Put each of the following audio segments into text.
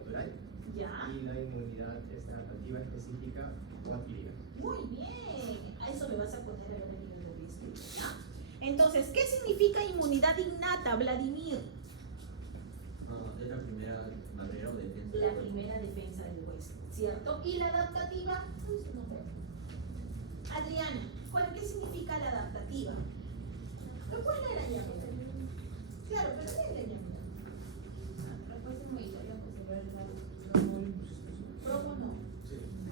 natural. Ya. Y la inmunidad adaptativa específica o adquirida. Muy bien. A eso le vas a poner ahora en el obispo, ¿ya? Entonces, ¿qué significa inmunidad innata, Vladimir? Es la primera barrera o defensa. La primera defensa del hueso, ¿cierto? ¿Y la adaptativa? Uy, su nombre. Adriana, ¿qué significa la adaptativa? ¿Lo puedes leer allá? Claro, pero léele ya. Promo no.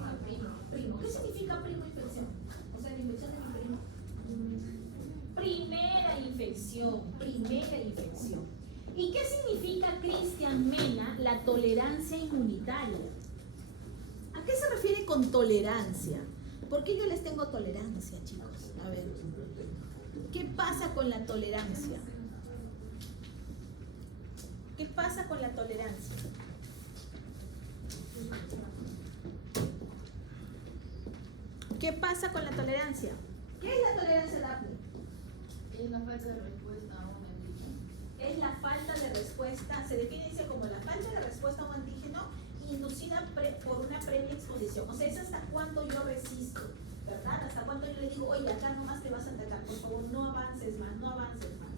Ah, primo. Primo. ¿Qué significa primo infección? O sea, la infección de mi primo. Primera infección. Primera infección. ¿Y qué significa, Cristian Mena, la tolerancia inmunitaria? ¿A qué se refiere con tolerancia? ¿Por qué yo les tengo tolerancia, chicos? A ver. ¿Qué pasa con la tolerancia? ¿Qué pasa con la tolerancia? ¿Qué pasa con la tolerancia? ¿Qué es la tolerancia, Daphne? Es la falta de respuesta a un antígeno. Es la falta de respuesta, se define dice, como la falta de respuesta a un antígeno inducida por una previa exposición. O sea, es hasta cuánto yo resisto, ¿verdad? Hasta cuánto yo le digo, oye, acá nomás te vas a atacar, por favor, no avances más, no avances más.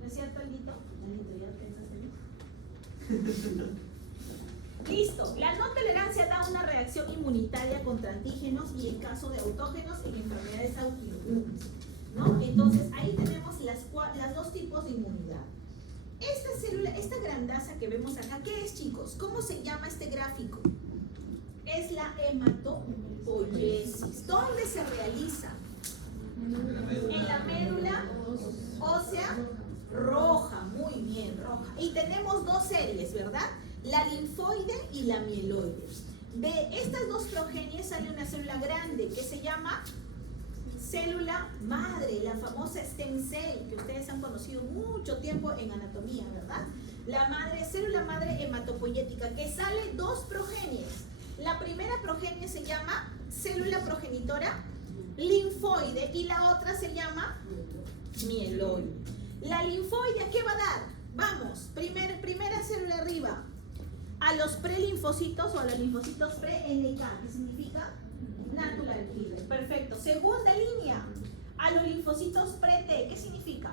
¿No es cierto, Alito? Alito, ¿ya pensaste en eso? Listo, la no tolerancia da una reacción inmunitaria contra antígenos y en caso de autógenos en enfermedades autoinmunes, ¿no? Entonces ahí tenemos las dos tipos de inmunidad. Esta célula, esta grandaza que vemos acá, ¿qué es, chicos? ¿Cómo se llama este gráfico? Es la hematopoiesis. ¿Dónde se realiza? En la médula ósea roja, muy bien, roja. Y tenemos dos series, ¿verdad? La linfoide y la mieloide. De estas dos progenies sale una célula grande que se llama célula madre, la famosa stem cell que ustedes han conocido mucho tiempo en anatomía, ¿verdad? La madre, célula madre hematopoyética, que sale dos progenies. La primera progenie se llama célula progenitora linfoide y la otra se llama mieloide. La linfoide, ¿qué va a dar? Vamos, primera célula arriba. A los prelinfocitos o a los linfocitos pre-NK, ¿qué significa? Natural killer. Perfecto. Segunda línea, a los linfocitos pre-T, ¿qué significa?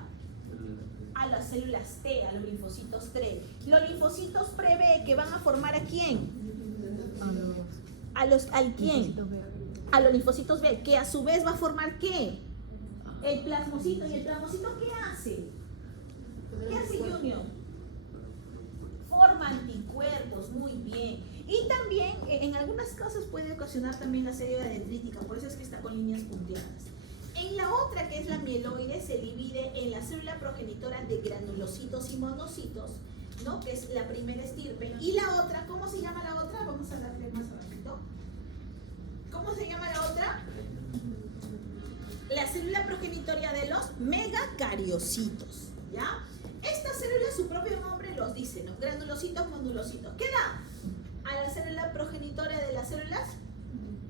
A las células T, a los linfocitos T. Los linfocitos pre-B, que van a formar ¿a quién? ¿Al quién? A los linfocitos B, que a su vez va a formar ¿qué? El plasmocito. ¿Y el plasmocito qué hace? ¿Qué hace, Junior? Forma anticuerpos, muy bien. Y también, en algunos casos puede ocasionar también la célula dendrítica, por eso es que está con líneas punteadas. En la otra, que es la mieloide, se divide en la célula progenitora de granulocitos y monocitos, ¿no? Que es la primera estirpe. Y la otra, ¿cómo se llama la otra? Vamos a darle más abajito. ¿Cómo se llama la otra? La célula progenitoria de los megacariocitos, ¿ya? Esta célula, su propio nombre los dice, ¿no? Granulocitos, monulocitos. ¿Qué da? A la célula progenitora de las células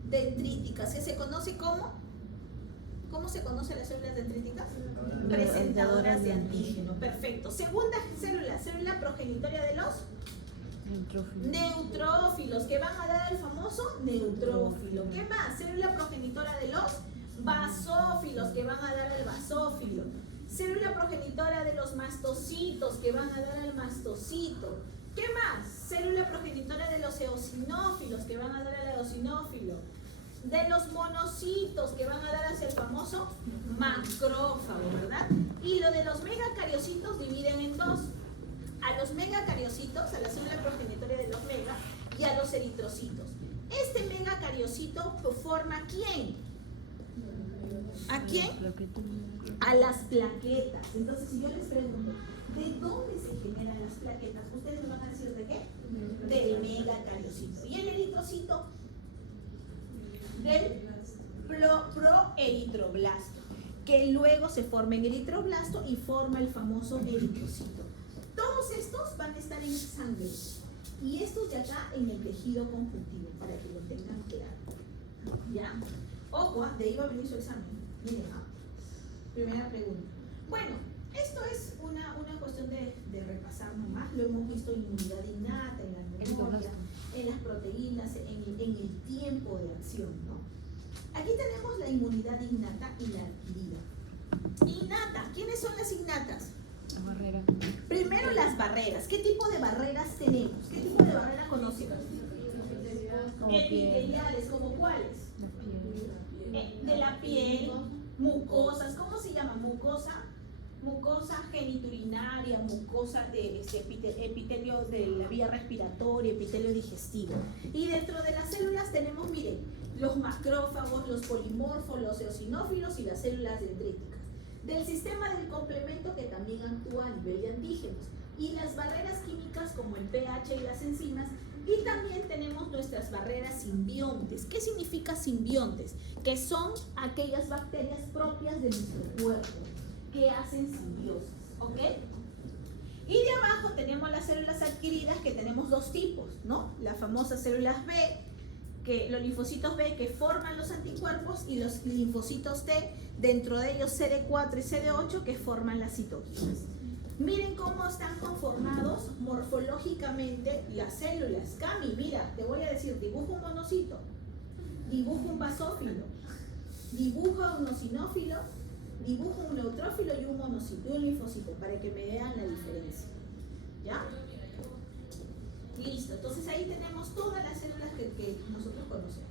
dendríticas, que se conoce como, ¿cómo se conoce las células dendríticas? Presentadoras de antígeno. Perfecto. Segunda célula, célula progenitoria de los neutrófilos, que van a dar el famoso neutrófilo. ¿Qué más? Célula progenitora de los basófilos, que van a dar el basófilo. Célula progenitora de los mastocitos, que van a dar al mastocito. ¿Qué más? Célula progenitora de los eosinófilos, que van a dar al eosinófilo. De los monocitos, que van a dar hacia el famoso macrófago, ¿verdad? Y lo de los megacariocitos dividen en dos. A los megacariocitos, a la célula progenitoria de los mega, y a los eritrocitos. Este megacariocito forma ¿a quién? ¿A quién? A las plaquetas. Entonces, si yo les pregunto, ¿de dónde se generan las plaquetas? Ustedes me van a decir ¿de qué? Del megacariocito. ¿Y el eritrocito? Del proeritroblasto, que luego se forma en eritroblasto y forma el famoso eritrocito. Todos estos van a estar en sangre y estos de acá en el tejido conjuntivo, para que lo tengan claro. ¿Ya? Ojo, de ahí va a venir su examen. Miren, primera pregunta. Bueno, esto es una cuestión de repasar nomás. lo hemos visto en inmunidad innata, en la memoria, en las proteínas, en el tiempo de acción, ¿no? Aquí tenemos la inmunidad innata y la adquirida. Innata, ¿quiénes son las innatas? La barrera. Primero las barreras. ¿Qué tipo de barreras tenemos? ¿Qué tipo de barreras conocemos? Como piel. Epiteliales, ¿como cuáles? La piel. De la piel, mucosas, ¿cómo se llama? Mucosa geniturinaria, mucosa de epitelio de la vía respiratoria, epitelio digestivo. Y dentro de las células tenemos, miren, los macrófagos, los polimorfos, los eosinófilos y las células dendríticas. Del sistema del complemento que también actúa a nivel de antígenos. Y las barreras químicas como el pH y las enzimas. Y también tenemos nuestras barreras simbiontes. ¿Qué significa simbiontes? Que son aquellas bacterias propias de nuestro cuerpo que hacen simbiosis, ¿ok? Y de abajo tenemos las células adquiridas, que tenemos dos tipos, ¿no? Las famosas células B, los linfocitos B que forman los anticuerpos, y los linfocitos T, dentro de ellos CD4 y CD8, que forman las citoquinas. Miren cómo están conformados morfológicamente las células. Cami, mira, te voy a decir, dibuja un monocito, dibuja un basófilo, dibuja un eosinófilo, dibujo un neutrófilo y un monocito y un linfocito para que me vean la diferencia. ¿Ya? Listo. Entonces ahí tenemos todas las células que nosotros conocemos.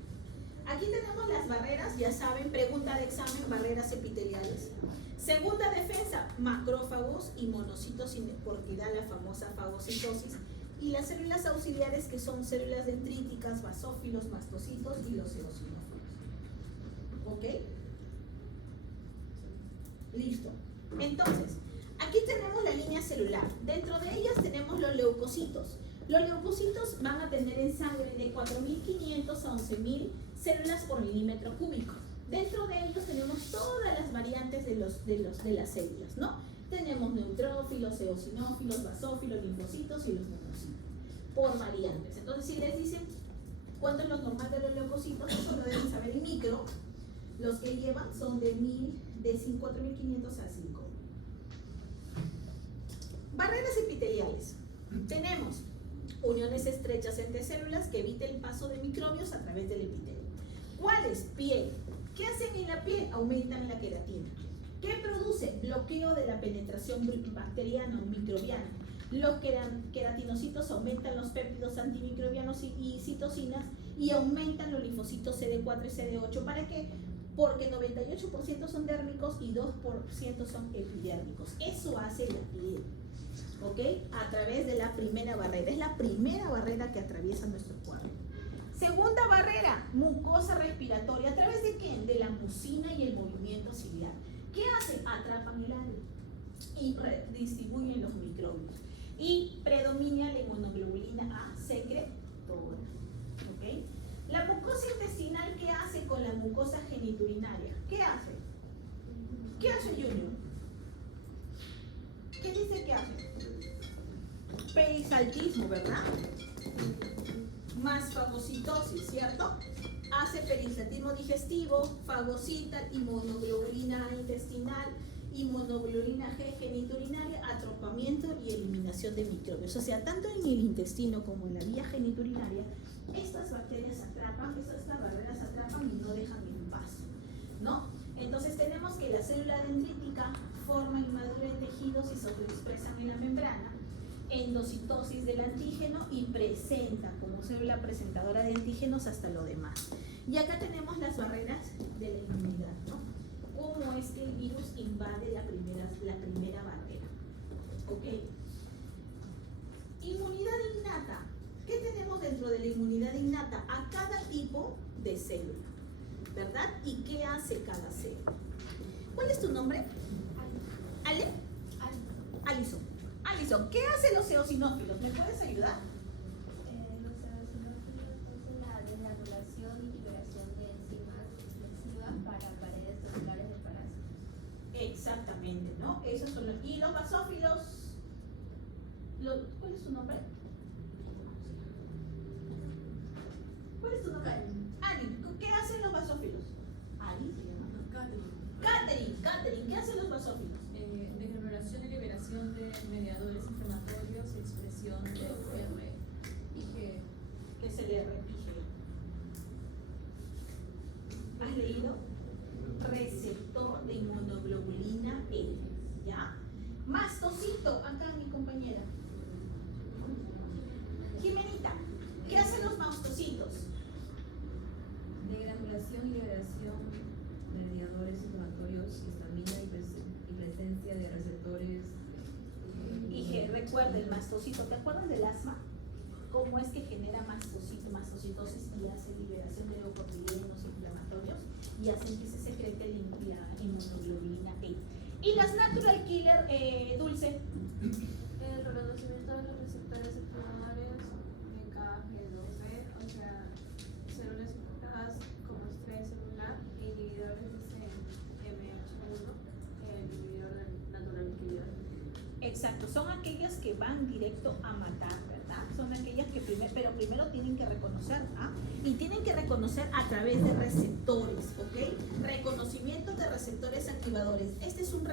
Aquí tenemos las barreras, ya saben, pregunta de examen, barreras epiteliales. Segunda defensa, macrófagos y monocitos, porque da la famosa fagocitosis. Y las células auxiliares, que son células dendríticas, basófilos, mastocitos y los eosinófilos. ¿Ok? Listo. Entonces, aquí tenemos la línea celular. Dentro de ellas tenemos los leucocitos. Los leucocitos van a tener en sangre de 4.500 a 11.000 células por milímetro cúbico. Dentro de ellos tenemos todas las variantes de las células, ¿no? Tenemos neutrófilos, eosinófilos, basófilos, linfocitos y los monocitos por variantes. Entonces, si les dicen cuánto es lo normal de los leucocitos, eso lo deben saber en micro. Los que llevan son de 4.500 a 5. Barreras epiteliales. Tenemos uniones estrechas entre células que eviten el paso de microbios a través del epitelio. ¿Cuáles? Piel. ¿Qué hacen en la piel? Aumentan la queratina. ¿Qué produce? Bloqueo de la penetración bacteriana o microbiana. Los queratinocitos aumentan los péptidos antimicrobianos y citocinas, y aumentan los linfocitos CD4 y CD8. ¿Para qué? Porque 98% son dérmicos y 2% son epidérmicos. Eso hace la piel, ¿ok? A través de la primera barrera. Es la primera barrera que atraviesa nuestro cuerpo. Segunda barrera, mucosa respiratoria. ¿A través de quién? De la mucina y el movimiento ciliar. ¿Qué hace? Atrapan el aire y distribuyen los microbios. Y predomina la inmunoglobulina A secretora, ¿ok? La mucosa intestinal, ¿qué hace con la mucosa geniturinaria? ¿Qué hace? ¿Qué hace, Junior? ¿Qué dice que hace? Perisaltismo, ¿verdad? Más fagocitosis, ¿cierto? Hace perisaltismo digestivo, fagocita, inmunoglobulina A intestinal, inmunoglobulina G geniturinaria, atropamiento y eliminación de microbios. O sea, tanto en el intestino como en la vía geniturinaria, estas bacterias atrapan, estas barreras atrapan y no dejan en paz, ¿no? Entonces tenemos que la célula dendrítica forma y madura en tejidos y se autoexpresan en la membrana, endocitosis del antígeno, y presenta como célula presentadora de antígenos hasta lo demás. Y acá tenemos las barreras de la inmunidad, ¿no? Cómo es que el virus invade la primera barrera, ¿ok? Inmunidad innata. ¿Qué tenemos dentro de la inmunidad innata? A cada tipo de célula, ¿verdad? ¿Y qué hace cada célula? ¿Cuál es tu nombre? ¿Ale? Alison. Alison, ¿qué hacen los eosinófilos? ¿Me puedes ayudar? Los eosinófilos hacen la desregulación y liberación de enzimas expresivas para paredes celulares de parásitos. Exactamente, ¿no? Esos son los... ¿Y los basófilos? ¿Cuál es su nombre? ¿Cuál es tu nombre? Ani. ¿Qué hacen los basófilos? Ani se llama. Catherine, ¿qué hacen los basófilos? desregulación y liberación de mediadores inflamatorios expresivos recuerda el mastocito, ¿te acuerdas del asma? ¿Cómo es que genera mastocitosis y hace liberación de leucotrienos inflamatorios y hacen que se secrete la inmunoglobulina E? Y las natural killer, Dulce. El reconocimiento de los receptores inflamatorios NKG2B, o sea, células infectadas como estrés celular, inhibidores de CMH1, el inhibidor del natural killer. Exacto, son aquellas que van directo a matar, ¿verdad? Son aquellas que primero tienen que reconocer, ¿ah? Y tienen que reconocer a través de receptores, ¿ok? Reconocimiento de receptores activadores. Este es un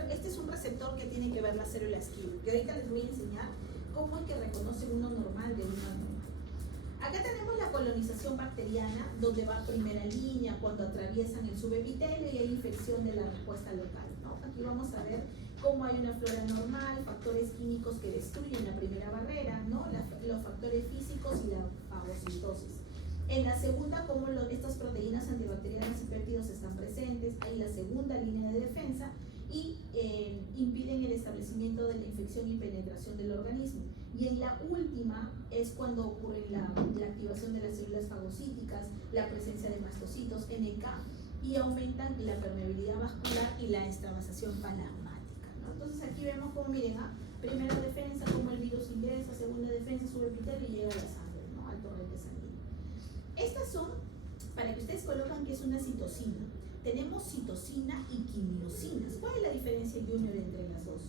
receptor que tiene que ver las células Killer, que ahorita les voy a enseñar cómo es que reconoce uno normal de uno anormal. Acá tenemos la colonización bacteriana, donde va a primera línea cuando atraviesan el subepitelio y hay infección de la respuesta local, ¿no? Aquí vamos a ver cómo hay una flora normal, factores químicos que destruyen la primera barrera, ¿no? Los factores físicos y la fagocitosis. En la segunda, cómo estas proteínas antibacterianas y péptidos están presentes, hay la segunda línea de defensa y impiden el establecimiento de la infección y penetración del organismo. Y en la última es cuando ocurre la activación de las células fagocíticas, la presencia de mastocitos, NK, y aumentan la permeabilidad vascular y la extravasación palasmática, ¿no? Entonces aquí vemos como, miren, primera defensa, como el virus ingresa, segunda defensa, sube epitelio y llega a la sangre, ¿no? Al torrente sanguíneo. Estas son, para que ustedes colocan que es una citocina. Tenemos citocina y quimiosinas. ¿Cuál es la diferencia, Junior, entre las dos?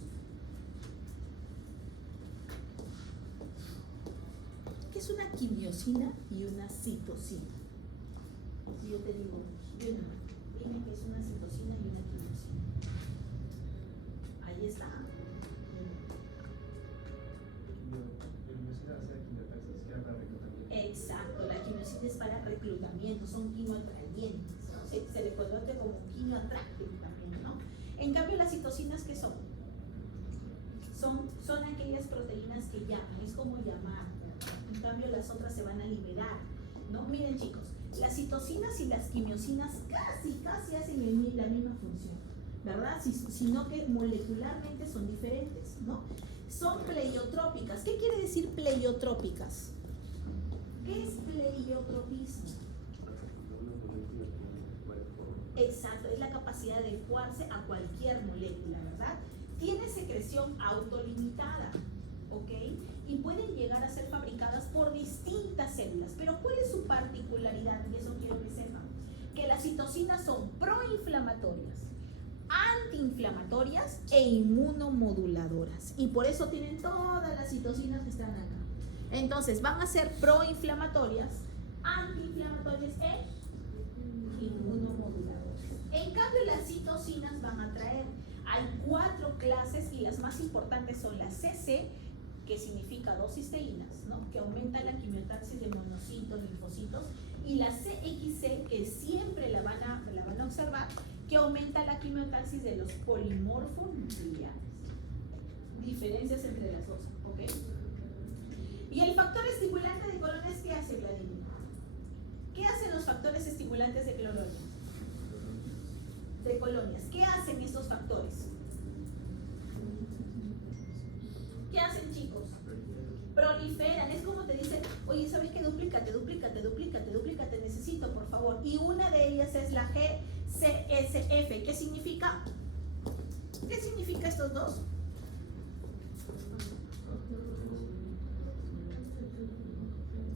¿Qué es una quimiosina y una citocina? Si yo te digo, Junior, dime qué es una citocina y una quimiosina. Ahí está. Exacto, la quimiosina es para reclutamiento, son quimioatrayentes, ¿no? Se le conoce como quimioatráctivo también, ¿no? En cambio, las citocinas, ¿qué son? Son aquellas proteínas que llaman, es como llamar, ¿verdad? En cambio, las otras se van a liberar, ¿no? Miren, chicos, las citocinas y las quimiosinas casi hacen la misma función, ¿verdad? Sino que molecularmente son diferentes, ¿no? Son pleiotrópicas. ¿Qué quiere decir pleiotrópicas? ¿Qué es pleiotropismo? Exacto, es la capacidad de adecuarse a cualquier molécula, ¿verdad? Tiene secreción autolimitada, ¿ok? Y pueden llegar a ser fabricadas por distintas células. Pero ¿cuál es su particularidad? Y eso quiero que sepan. Que las citocinas son proinflamatorias, antiinflamatorias e inmunomoduladoras. Y por eso tienen todas las citocinas que están acá. Entonces van a ser proinflamatorias, antiinflamatorias e inmunomoduladoras. En cambio, las citocinas van a traer, hay 4 clases y las más importantes son la CC, que significa 2 cisteínas, ¿no? Que aumenta la quimiotaxis de monocitos, linfocitos, y la CXC, que siempre la van a observar, que aumenta la quimiotaxis de los polimorfos nucleares. Diferencias entre las dos, ¿ok? Y el factor estimulante de colonias, ¿qué hace, Vladimir? ¿Qué hacen los factores estimulantes de colonias? ¿Qué hacen estos factores? ¿Qué hacen, chicos? Proliferan. Es como te dicen, oye, ¿sabes qué? Duplícate, necesito, por favor. Y una de ellas es la GCSF. ¿Qué significa? ¿Qué significa estos dos?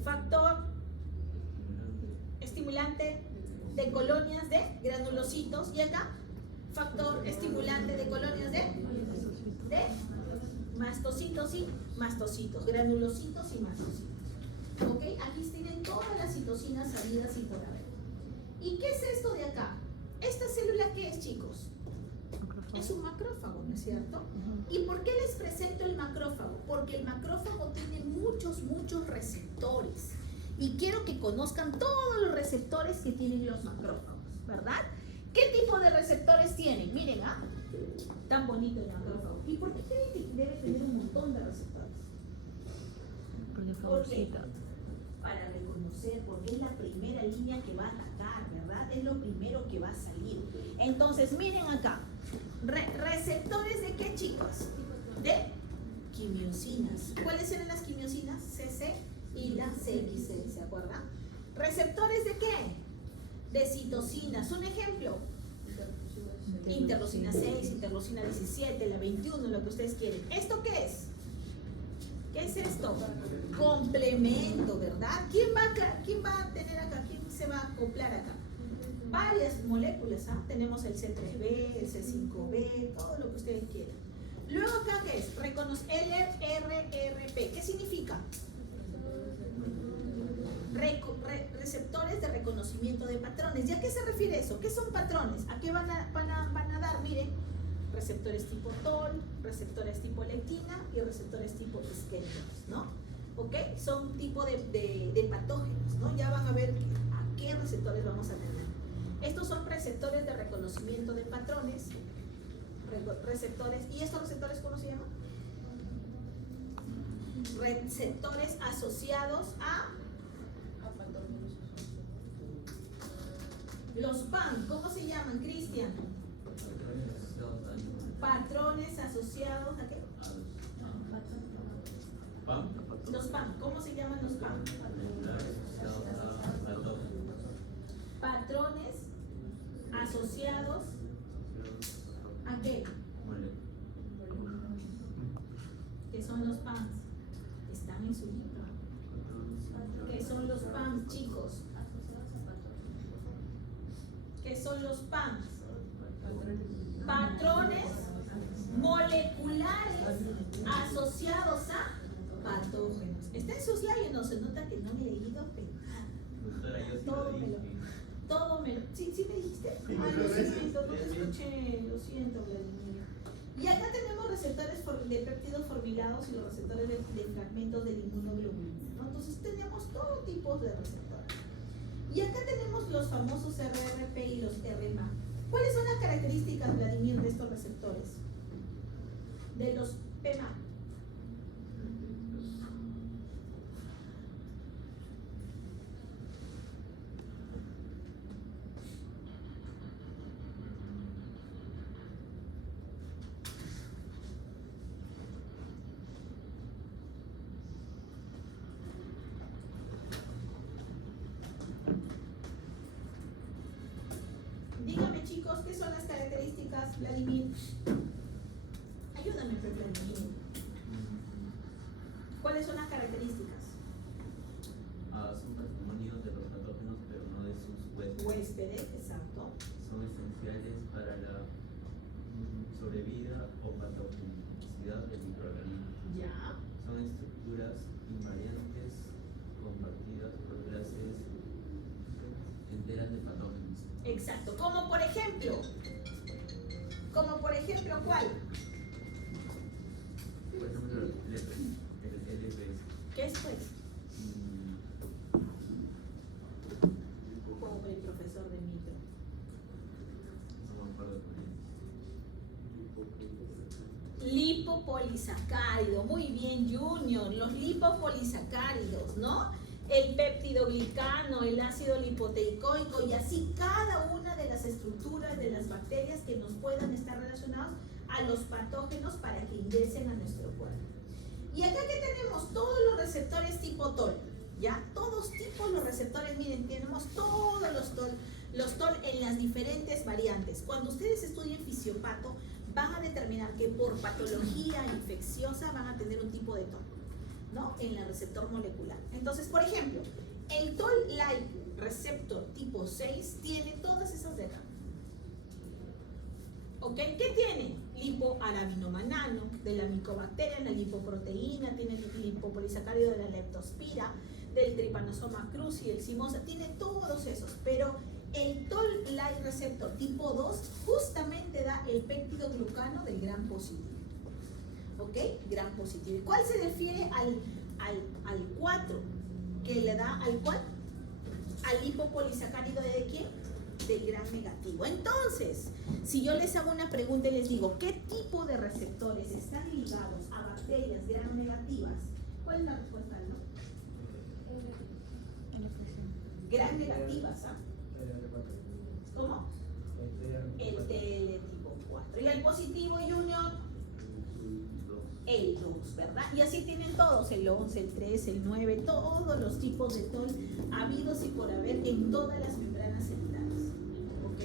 Factor estimulante de colonias de granulocitos, y acá factor estimulante de colonias de mastocitos y mastocitos, granulocitos y mastocitos. ¿Ok? Aquí tienen todas las citocinas sabidas y por haber. ¿Y qué es esto de acá? ¿Esta célula qué es, chicos? Es un macrófago, ¿no es cierto? ¿Y por qué les presento el macrófago? Porque el macrófago tiene muchos receptores. Y quiero que conozcan todos los receptores que tienen los macrófagos, ¿verdad? ¿Qué tipo de receptores tienen? Miren, tan bonito el macrófago. ¿Y por qué creen que debe tener un montón de receptores? ¿Por qué? Para reconocer, porque es la primera línea que va a atacar, ¿verdad? Es lo primero que va a salir. Entonces, miren acá. ¿Receptores de qué, chicos? De quimiosinas. ¿Cuáles eran las quimiosinas? CC y la CXC, ¿se acuerdan? ¿Receptores de qué? De citocinas. Un ejemplo. Interleucina 6, interleucina 17, la 21, lo que ustedes quieren. ¿Esto qué es? ¿Qué es esto? Complemento, ¿verdad? ¿Quién va a tener acá? ¿Quién se va a acoplar acá? Varias moléculas, ¿ah? Tenemos el C3B, el C5B, todo lo que ustedes quieran. Luego acá, ¿qué es? LRRP. ¿Qué significa? Receptores de reconocimiento de patrones. ¿Y a qué se refiere eso? ¿Qué son patrones? ¿A qué van a dar? Miren, receptores tipo TOL, receptores tipo lectina y receptores tipo isquémicos, ¿no? ¿Ok? Son tipo de patógenos, ¿no? Ya van a ver a qué receptores vamos a tener. Estos son receptores de reconocimiento de patrones, receptores, ¿y estos receptores cómo se llaman? Receptores asociados a los PAM. ¿Cómo se llaman, Cristian? Patrones asociados a qué? Los PAM. ¿Cómo se llaman los PAM? Patrones asociados a qué? ¿Qué son los PAMs? Están en su libro. ¿Qué son los PAMs, chicos? ¿Qué son los PAMs? Patrones moleculares asociados a patógenos. Está en sus slides, no se nota que no me he leído, pero todo me lo. ¿Sí me dijiste? Ay, lo siento, no te escuché, lo siento, Vladimir. Y acá tenemos receptores de péptidos formilados y los receptores de fragmentos del inmunoglobulina, ¿no? Entonces tenemos todo tipo de receptores. Y acá tenemos los famosos RRP y los RMA. ¿Cuáles son las características, Vladimir, de estos receptores? De los PMA. Dígame, chicos, ¿qué son las características, Vladimir? Ayúdame, Vladimir. ¿Cuáles son las características? Son patrimonios de los patógenos, pero no de sus huéspedes. Huéspedes, exacto. Son esenciales para la sobrevida o patogenicidad del microorganismo. Ya. Son estructuras invariantes compartidas por clases enteras de patógenos. Exacto. Como por ejemplo, ¿cuál? Por ejemplo, el LPS. ¿Qué es pues? Pobre profesor de micro. No me acuerdo con él. Lipopolisacárido, muy bien, Junior, los lipopolisacáridos, ¿no? El peptidoglicano, el ácido lipoteicoico y así cada una de las estructuras de las bacterias que nos puedan estar relacionados a los patógenos para que ingresen a nuestro cuerpo. Y acá que tenemos todos los receptores tipo TOL, ¿ya? Todos tipos los receptores, miren, tenemos todos los TOL en las diferentes variantes. Cuando ustedes estudien fisiopato, van a determinar que por patología infecciosa van a tener un tipo de TOL, ¿no? En el receptor molecular. Entonces, por ejemplo, el TOL-like receptor tipo 6 tiene todas esas de acá. ¿Ok? ¿Qué tiene? Lipoarabinomanano, de la micobacteria, la lipoproteína, tiene el lipopolisacárido de la leptospira, del trypanosoma cruzi, el simosa, tiene todos esos, pero el TOL-like receptor tipo 2 justamente da el péptidoglucano del gran positivo. ¿Ok? Gran positivo. ¿Y cuál se refiere al 4? Que le da al cual? Al lipopolisacárido de quién? Del gran negativo. Entonces, si yo les hago una pregunta y les digo, ¿qué tipo de receptores están ligados a bacterias gran negativas? ¿Cuál es la respuesta, no? Gran negativas, ¿ah? ¿Cómo? El TL tipo 4. ¿Y el positivo, Junior? el 2, ¿verdad? Y así tienen todos, el 11, el 3, el 9, todos los tipos de TOL habidos y por haber en todas las membranas celulares. ¿Ok?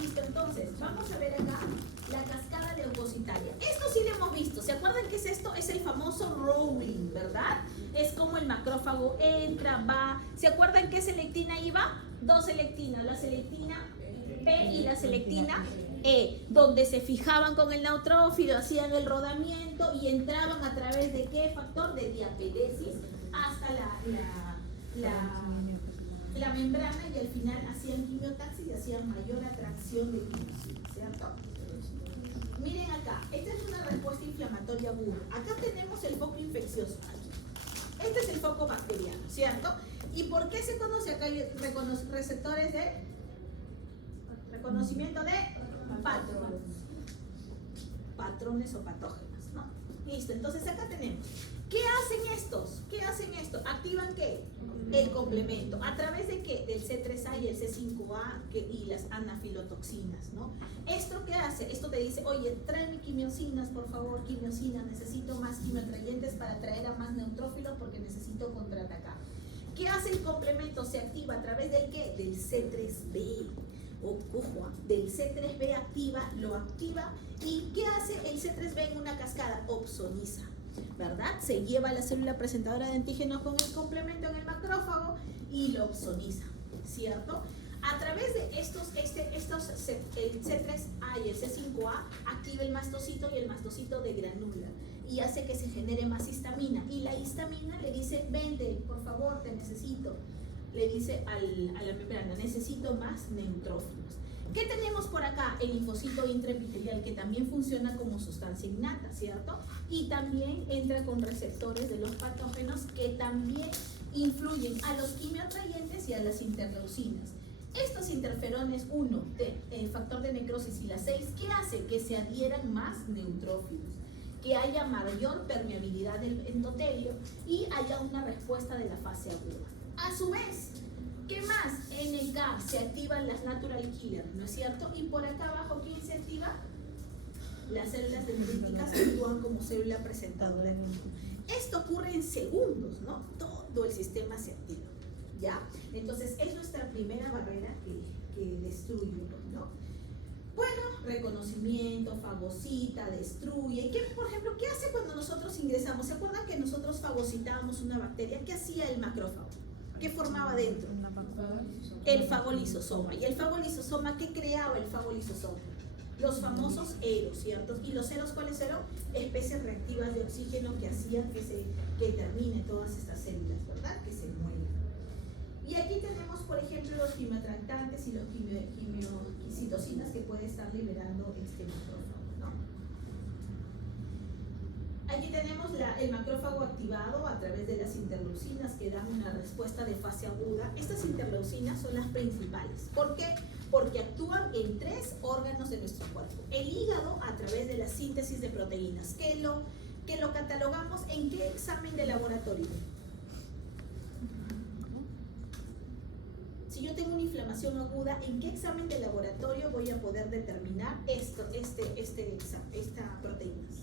Listo, entonces, vamos a ver acá la cascada leucocitaria. Esto sí lo hemos visto. ¿Se acuerdan qué es esto? Es el famoso rolling, ¿verdad? Es como el macrófago entra, va. ¿Se acuerdan qué selectina ahí va? Dos selectinas, la selectina P y la selectina E, donde se fijaban con el neutrófilo, hacían el rodamiento y entraban a través de qué factor de diapedesis hasta la membrana y al final hacían quimiotaxis y hacían mayor atracción de quimiocinas, ¿cierto? Miren acá, esta es una respuesta inflamatoria aguda. Acá tenemos el foco infeccioso. Aquí. Este es el foco bacteriano, ¿cierto? ¿Y por qué se conoce acá? Hay receptores de reconocimiento de patrones o patógenos, ¿no? Listo, entonces acá tenemos. ¿Qué hacen estos? ¿Qué hacen esto? ¿Activan qué? El complemento. ¿A través de qué? Del C3A y el C5A y las anafilotoxinas, ¿no? ¿Esto qué hace? Esto te dice, oye, tráeme quimiosinas, por favor, quimiosinas, necesito más quimioatrayentes para atraer a más neutrófilos porque necesito contraatacar. ¿Qué hace el complemento? Se activa a través del qué? Del C3B. Ojo, del C3B lo activa. ¿Y qué hace el C3B en una cascada? Opsoniza, ¿verdad? Se lleva la célula presentadora de antígenos con el complemento en el macrófago y lo opsoniza, ¿cierto? A través de el C3A y el C5A activa el mastocito y el mastocito degranula y hace que se genere más histamina. Y la histamina le dice, vente, por favor, te necesito. Le dice a la membrana, necesito más neutrófilos. ¿Qué tenemos por acá? El linfocito intraepitelial, que también funciona como sustancia innata, ¿cierto? Y también entra con receptores de los patógenos que también influyen a los quimioatrayentes y a las interleucinas. Estos interferones 1, el factor de necrosis y la 6, ¿qué hace? Que se adhieran más neutrófilos, que haya mayor permeabilidad del endotelio y haya una respuesta de la fase aguda. A su vez, ¿qué más? En el GAP se activan las natural killers, ¿no es cierto? Y por acá abajo, ¿quién se activa? Las células dendríticas actúan como célula presentadora. Esto ocurre en segundos, ¿no? Todo el sistema se activa, ¿ya? Entonces, es nuestra primera barrera que destruye, ¿no? Bueno, reconocimiento, fagocita, destruye. ¿Y qué, por ejemplo, qué hace cuando nosotros ingresamos? ¿Se acuerdan que nosotros fagocitábamos una bacteria? ¿Qué hacía el macrófago? ¿Qué formaba dentro? El fagolisosoma. ¿Y el fagolisosoma qué creaba el fagolisosoma? Los famosos eros, ¿cierto? ¿Y los eros cuáles eran? Especies reactivas de oxígeno que hacían que terminen todas estas células, ¿verdad? Que se mueran. Y aquí tenemos, por ejemplo, los quimioatractantes y los quimiocitocinas que puede estar liberando este macrófago, ¿no? Aquí tenemos el macrófago activado a través de las interleucinas que dan una respuesta de fase aguda. Estas interleucinas son las principales. ¿Por qué? Porque actúan en 3 órganos de nuestro cuerpo. El hígado a través de la síntesis de proteínas, que lo catalogamos en qué examen de laboratorio. Si yo tengo una inflamación aguda, ¿en qué examen de laboratorio voy a poder determinar esta proteínas?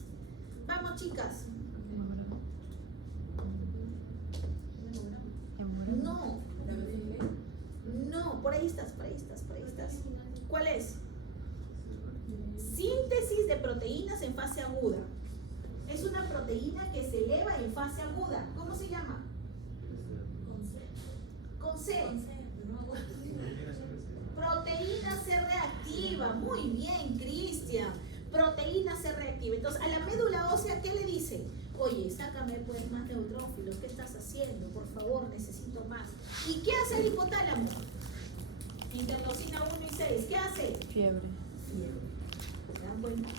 Vamos, chicas. No. No, por ahí estás. ¿Cuál es? Síntesis de proteínas en fase aguda. Es una proteína que se eleva en fase aguda. ¿Cómo se llama? Con C. Proteína C reactiva. Muy bien, Cristian. Proteína C reactiva. Entonces, a la médula ósea, ¿qué le dice? Oye, sácame pues más neutrófilos. ¿Qué estás haciendo? Por favor, necesito más. ¿Y qué hace el hipotálamo? Interleucina 1 y 6. ¿Qué hace? Fiebre. ¿Se dan cuenta?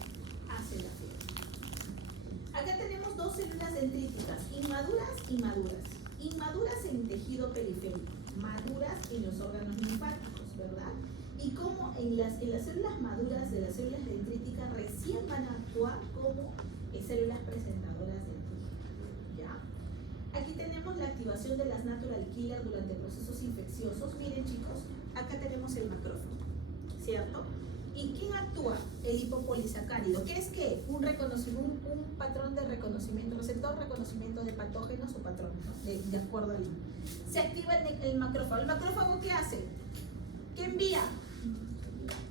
Hace la fiebre. Acá tenemos dos células dendríticas, inmaduras y maduras. Inmaduras en tejido periférico, maduras en los órganos linfáticos, ¿verdad? Y como en las células maduras de las células dendríticas recién van a actuar como células presentadoras de antígeno, ¿ya? Aquí tenemos la activación de las natural killer durante procesos infecciosos. Miren, chicos, acá tenemos el macrófago, ¿cierto? ¿Y quién actúa? El hipopolisacárido. ¿Qué es qué? Un patrón de reconocimiento, receptor de reconocimiento de patógenos o patrones, ¿no? de acuerdo al. Se activa el macrófago. ¿El macrófago qué hace? ¿Qué envía?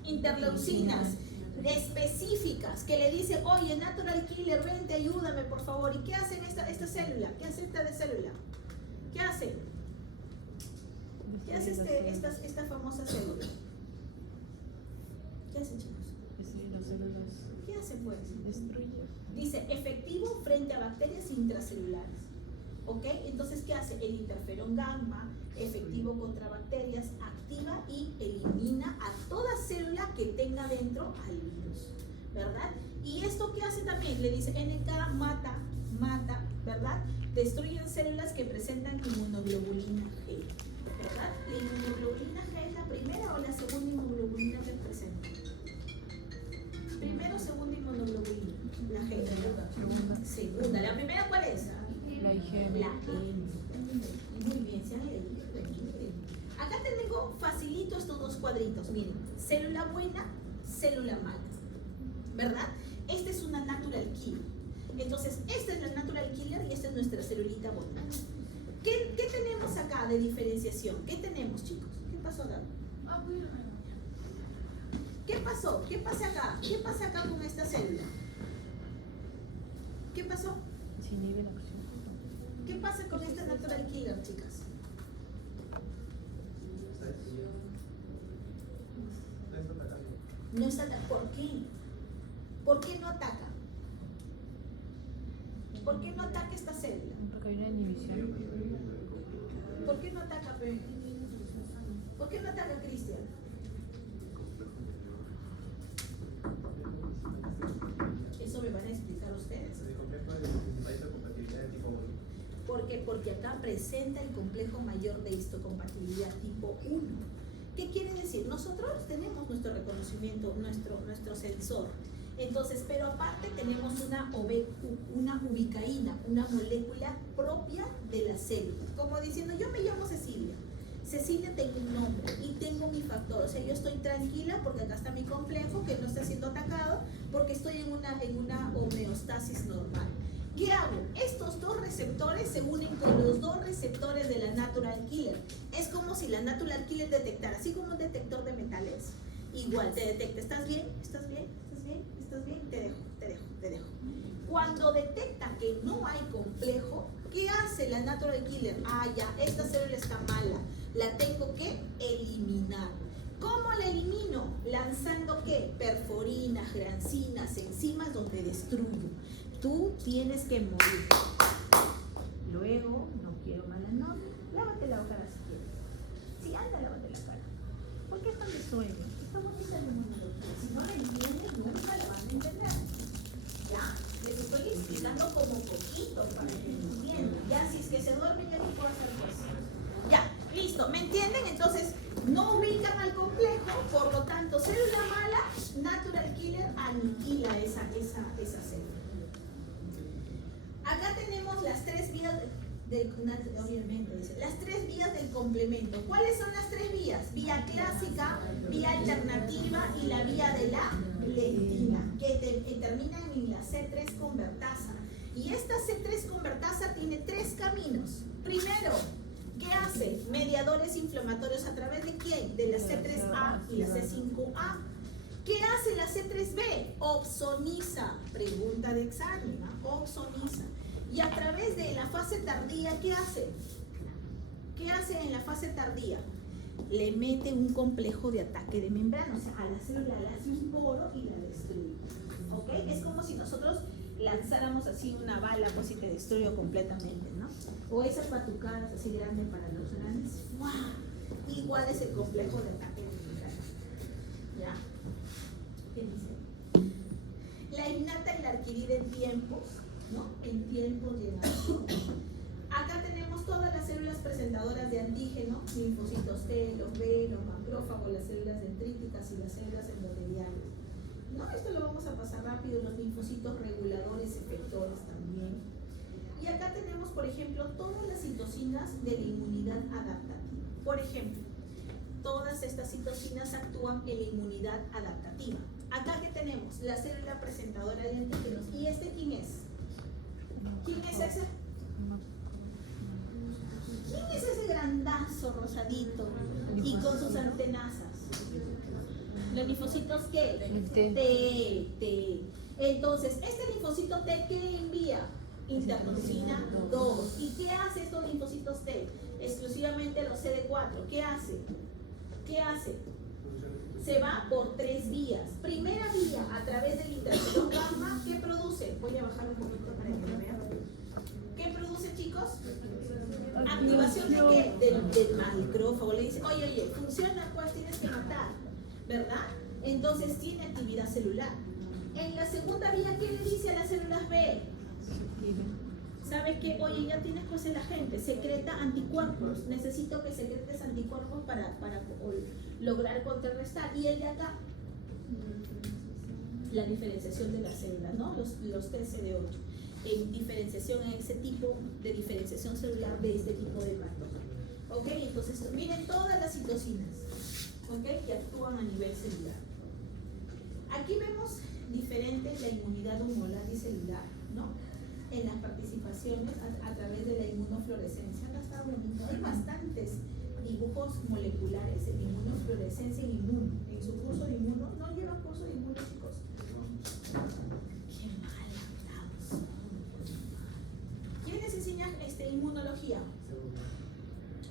Interleucinas específicas que le dicen, oye, natural killer, vente, ayúdame, por favor. ¿Y qué hace esta célula? ¿Qué hace esta célula? ¿Qué hace? ¿Qué hace esta famosa célula? ¿Qué hace, chicos? Las células ¿Qué hace, pues? destruye. Dice, efectivo frente a bacterias intracelulares. ¿Ok? Entonces, ¿qué hace? El interferón gamma, efectivo contra bacterias, activa y elimina a toda célula que tenga dentro al virus, ¿verdad? Y esto ¿qué hace también? Le dice, NK mata, ¿verdad? Destruyen células que presentan inmunoglobulina G, ¿verdad? ¿La inmunoglobulina G es la primera o la segunda inmunoglobulina que presenta? Primero o segunda inmunoglobulina, la G. Segunda. ¿La primera cuál es? La IgM. La M. Muy bien, se han leído. Acá tengo facilito estos dos cuadritos. Miren, célula buena, célula mala, ¿verdad? Esta es una natural killer. Entonces, esta es la natural killer y esta es nuestra celulita buena. ¿Qué tenemos acá de diferenciación? ¿Qué tenemos, chicos? ¿Qué pasó acá? ¿Qué pasó? ¿Qué pasa acá? ¿Qué pasa acá con esta célula? ¿Qué pasó? Se inhibe la acción. ¿Qué pasa con esta natural killer, chicas? No está atacando. ¿Por qué? ¿Por qué no ataca? ¿Por qué no ataca esta célula? Porque hay una inhibición. ¿Por qué no ataca, Pe? ¿Por qué no ataca, Cristian? Eso me van a explicar ustedes. ¿Por qué? Porque acá presenta el complejo mayor de histocompatibilidad tipo 1. ¿Qué quiere decir? Nosotros tenemos nuestro reconocimiento, nuestro sensor. Entonces, pero aparte tenemos una ubicaína, una molécula propia de la célula. Como diciendo, yo me llamo Cecilia. Cecilia, tengo un nombre y tengo mi factor. O sea, yo estoy tranquila porque acá está mi complejo que no está siendo atacado porque estoy en una homeostasis normal. ¿Qué hago? Estos dos receptores se unen con los dos receptores de la natural killer. Es como si la natural killer detectara, así como un detector de metales. Igual te detecta, ¿estás bien? ¿Estás bien? ¿Estás bien? ¿Estás bien? Te dejo. Cuando detecta que no hay complejo, ¿qué hace la natural killer? Ah, ya, esta célula está mala, la tengo que eliminar. ¿Cómo la elimino? Lanzando ¿qué? Perforinas, grancinas, enzimas donde destruyo. Tú tienes que morir. Luego, no quiero malas notas, lávate la cara si quieres. Sí, anda, lávate la cara. ¿Por qué están de sueño? Está bonita la mano. Si no la entienden, nunca la van a entender. Ya, les estoy explicando como poquito para que entiendan. Ya, si es que se duermen, ya no puedo hacer cosas. Ya, listo, ¿me entienden? Entonces, no ubican al complejo, por lo tanto, célula mala, natural killer aniquila esa célula. Acá tenemos las tres vías. Obviamente, dice, las 3 vías del complemento. ¿Cuáles son las 3 vías? Vía clásica, vía alternativa y la vía de la lectina, que terminan en la C3 convertasa. Y esta C3 convertasa tiene 3 caminos. Primero, ¿qué hace? Mediadores inflamatorios, ¿a través de quién? De la C3A y la C5A. ¿Qué hace la C3B? Opsoniza. Pregunta de examen, ¿no? Opsoniza. Y a través de la fase tardía, ¿qué hace? ¿Qué hace en la fase tardía? Le mete un complejo de ataque de membrana, o sea, a la célula le hace un poro y la destruye. ¿Ok? Es como si nosotros lanzáramos así una bala, pues, y te destruyo completamente, ¿no? O esas batucadas así grandes para los grandes. ¡Wow! Igual es el complejo de ataque de membrana. ¿Ya? ¿Qué dice? La innata y la adquirida en tiempos, ¿no? En tiempos llegados. Acá tenemos todas las células presentadoras de antígeno, linfocitos T, los B, los macrófagos, las células dendríticas y las células endoteliales. ¿No? Esto lo vamos a pasar rápido, los linfocitos reguladores, efectores también. Y acá tenemos, por ejemplo, todas las citocinas de la inmunidad adaptativa. Por ejemplo, todas estas citocinas actúan en la inmunidad adaptativa. Acá que tenemos la célula presentadora de antígenos. ¿Y este quién es? ¿Quién es ese? ¿Quién es ese grandazo rosadito y con sus antenazas? ¿Los linfocitos qué? T. Entonces, este linfocito T, ¿qué envía? Interleucina 2. ¿Y qué hace estos linfocitos T? Exclusivamente los CD4. ¿Qué hace? ¿Qué hace? Se va por 3 vías. Primera vía, a través del interferón gamma, ¿qué produce? Voy a bajar un poquito para que lo vean. ¿Qué produce, chicos? ¿Activación de qué? Del macrófago. Le dice, oye, funciona, pues tienes que matar, ¿verdad? Entonces tiene actividad celular. En la segunda vía, ¿qué le dice a las células B? ¿Sabes qué? Oye, ya tienes pues el agente, secreta anticuerpos. Necesito que secretes anticuerpos para lograr contrarrestar. Y el de acá, la diferenciación de las células, ¿no? Los TCD8. En diferenciación, en ese tipo de diferenciación celular de este tipo de patógeno. ¿Ok? Entonces, miren todas las citocinas, ¿ok? Que actúan a nivel celular. Aquí vemos diferente la inmunidad humoral ¿no? En las participaciones a través de la inmunofluorescencia. Acá está bonito. Hay bastantes dibujos moleculares en inmunofluorescencia en inmuno. En su curso de inmuno, ¿no llevan curso de inmuno, chicos? Qué mal hablamos. ¿Quién les enseña inmunología?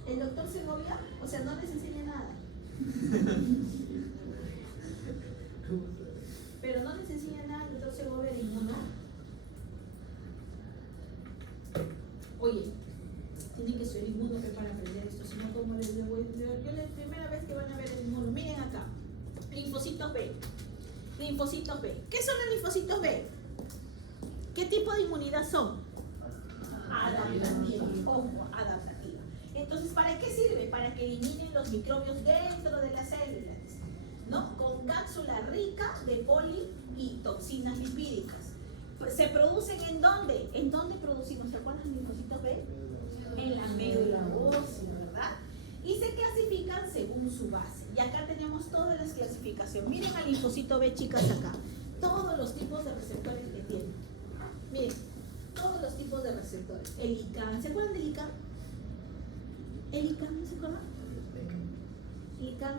¿El doctor Segovia? O sea, no les enseña nada. Pero no les enseña nada el doctor Segovia de inmuno. Oye, tienen que ser inmuno para aprender esto, si no, como les voy yo la primera vez que van a ver el inmuno, miren acá, linfocitos B. Linfocitos B. ¿Qué son los linfocitos B? ¿Qué tipo de inmunidad son? Adaptativa. Ojo, adaptativa. Entonces, ¿para qué sirve? Para que eliminen los microbios dentro de las células, ¿no? Con cápsula rica de poli y toxinas lipídicas. ¿Se producen en dónde? ¿En dónde producimos? ¿Se acuerdan los linfocitos B? En la médula ósea, ¿verdad? Y se clasifican según su base. Y acá tenemos todas las clasificaciones. Miren al linfocito B, chicas, acá. Todos los tipos de receptores que tiene. Miren, todos los tipos de receptores. El ICAM, ¿se acuerdan del ICAM? ¿El ICAM no se acuerdan? ICAM.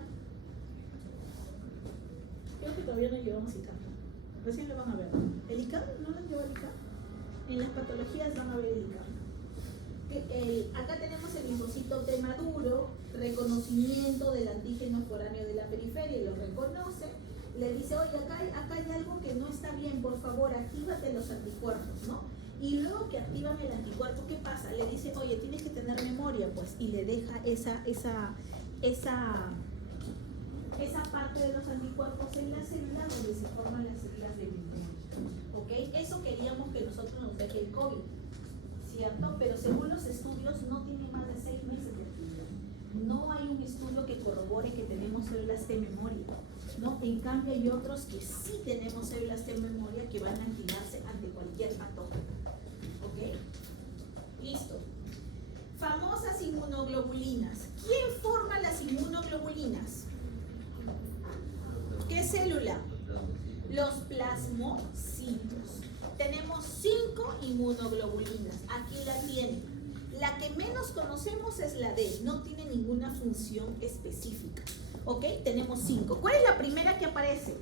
Creo que todavía no llevamos ICAM. Recién lo van a ver. ¿El ICAM? ¿No lo lleva el ICAM? En las patologías van a ver el ICAM. Acá tenemos el linfocito T maduro, reconocimiento del antígeno foráneo de la periferia, y lo reconoce, le dice, oye, acá hay algo que no está bien, por favor, actívate los anticuerpos, ¿no? Y luego que activan el anticuerpo, ¿qué pasa? Le dice, oye, tienes que tener memoria, pues, y le deja esa parte de los anticuerpos en la célula donde se forman las células de linfoma, ¿ok? Eso queríamos que nosotros nos deje el COVID, ¿cierto? Pero según los estudios no tiene más de 6 meses de actividad. No hay un estudio que corrobore que tenemos células T memoria, ¿no? En cambio hay otros que sí tenemos células T memoria que van a activarse ante cualquier patógeno, ¿ok? Listo. inmunoglobulinas. Aquí la tienen. La que menos conocemos es la D, no tiene ninguna función específica. ¿Ok? Tenemos 5. ¿Cuál es la primera que aparece?